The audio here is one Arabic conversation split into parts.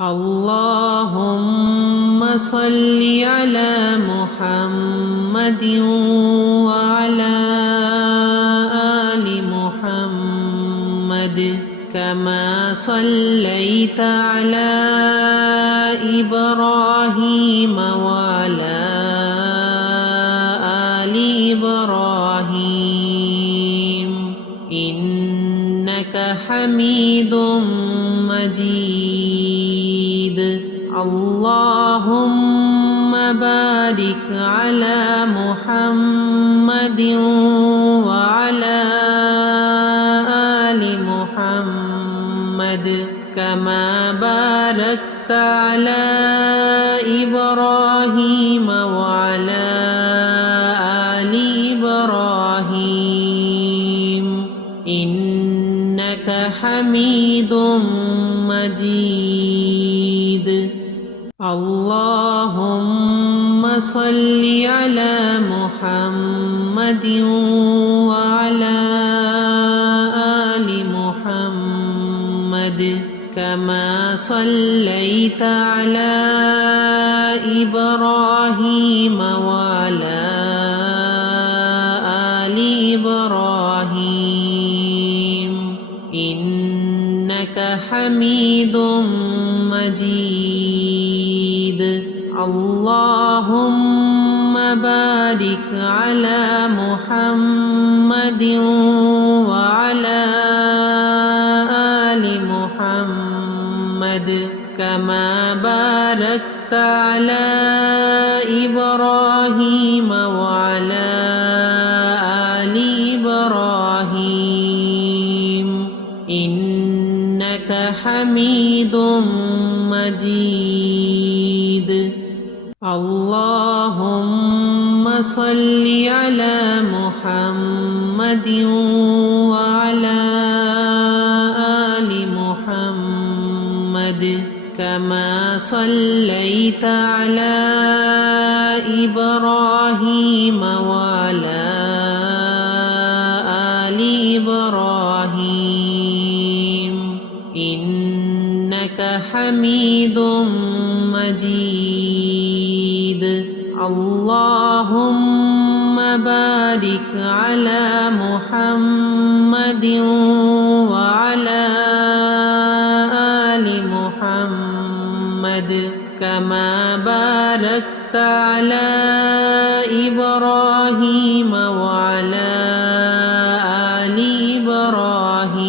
اللهم صل على محمد وعلى آل محمد كما صليت على إبراهيم وعلى آل إبراهيم إنك حميد مجيد. اللهم بارك على محمد وعلى آل محمد كما باركت على إبراهيم وعلى آل إبراهيم إنك حميد مجيد. اللهم صل على محمد وعلى آل محمد كما صليت على إبراهيم وعلى آل إبراهيم إنك حميد مجيد. اللهم بارك على محمد وعلى آل محمد كما باركت على إبراهيم وعلى آل إبراهيم إنك حميد مجيد. اللهم صل على محمد وعلى آل محمد كما صليت على إبراهيم وعلى آل إبراهيم إنك حميد مجيد. اللهم بارك على محمد وعلى آل محمد كما باركت على إبراهيم وعلى آل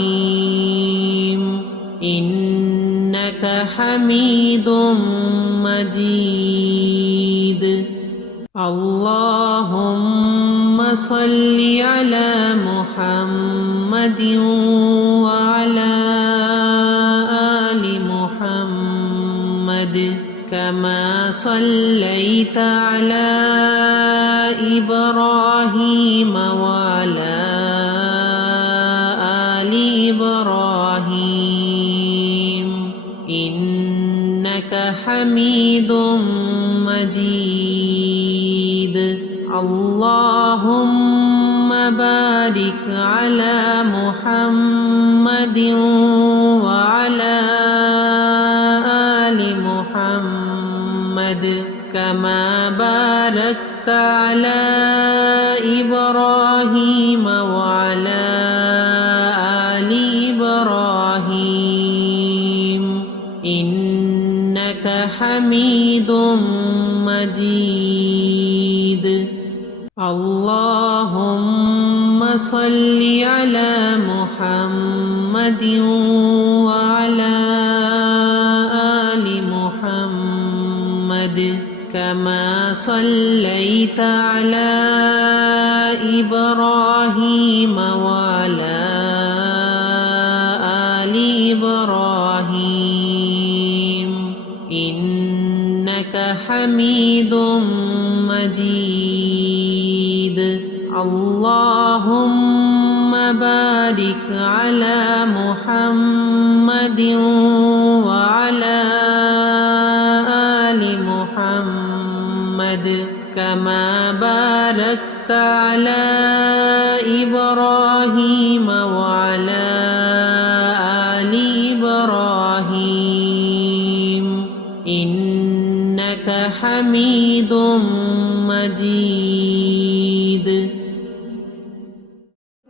إبراهيم إنك حميد مجيد. اللهم صل على محمد وعلى آل محمد كما صليت على إبراهيم وعلى آل إبراهيم إنك حميد مجيد. اللهم بارك على محمد وعلى آل محمد كما باركت على إبراهيم وعلى آل إبراهيم إنك حميد مجيد. اللهم صل على محمد وعلى آل محمد كما صليت على إبراهيم وعلى آل إبراهيم إنك حميد مجيد. اللهم بارك على محمد وعلى آل محمد كما باركت على إبراهيم وعلى آل إبراهيم इन्नक हमीदुम मजीद।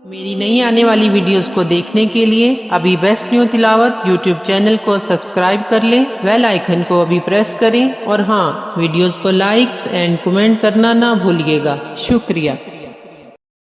मेरी नई आने वाली वीडियोस को देखने के लिए अभी बेस्ट न्यू तिलावत यूट्यूब चैनल को सब्सक्राइब कर लें, बेल आइकन को अभी प्रेस करें और हाँ, वीडियोस को लाइक एंड कमेंट करना ना भूलिएगा। शुक्रिया।